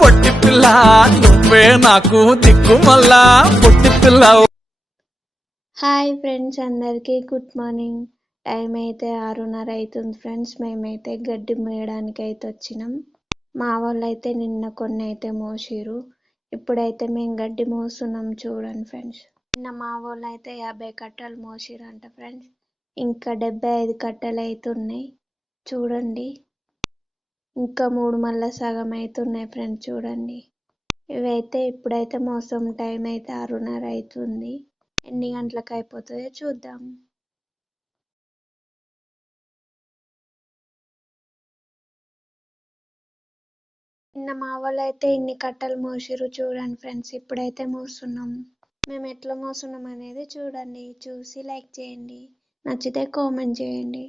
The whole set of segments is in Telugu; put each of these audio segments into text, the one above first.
పొట్టి పిల్ల నువ్వే నాకు దిక్కు మళ్ళా పొట్టి పిల్ల. హాయ్ ఫ్రెండ్స్, అందరికీ గుడ్ మార్నింగ్. టైం అయితే 6:30 అవుతుంది ఫ్రెండ్స్. మేమైతే గడ్డి మేయడానికి అయితే వచ్చినాం. మా వాళ్ళు అయితే నిన్న కొన్ని అయితే మోసిరు. ఇప్పుడైతే మేము గడ్డి మోస్తున్నాం చూడండి ఫ్రెండ్స్. నిన్న మా వాళ్ళు అయితే 50 కట్టలు మోసిరంట ఫ్రెండ్స్. ఇంకా 75 కట్టలు అయితే ఉన్నాయి చూడండి. ఇంకా 3 మళ్ళా సగం అయితే ఉన్నాయి ఫ్రెండ్స్ చూడండి. ఇవైతే ఇప్పుడైతే మోసం టైం అయితే 6:30 అవుతుంది. ఎన్ని గంటలకు అయిపోతుందో చూద్దాం. నిన్న మా వాళ్ళు అయితే ఇన్ని కట్టలు మోసిరు చూడండి ఫ్రెండ్స్. ఇప్పుడైతే మోస్తున్నాం. మేము ఎట్లా మోస్తున్నాం అనేది చూడండి. చూసి లైక్ చేయండి, నచ్చితే కామెంట్ చేయండి.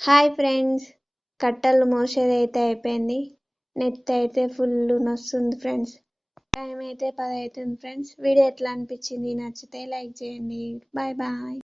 హాయ్ ఫ్రెండ్స్, కట్టలు మోసేది అయితే అయిపోయింది. నెత్తి అయితే ఫుల్ నొస్తుంది ఫ్రెండ్స్. టైం అయితే 10 అవుతుంది ఫ్రెండ్స్. వీడియో ఎట్లా అనిపించింది, నచ్చితే లైక్ చేయండి. Bye bye.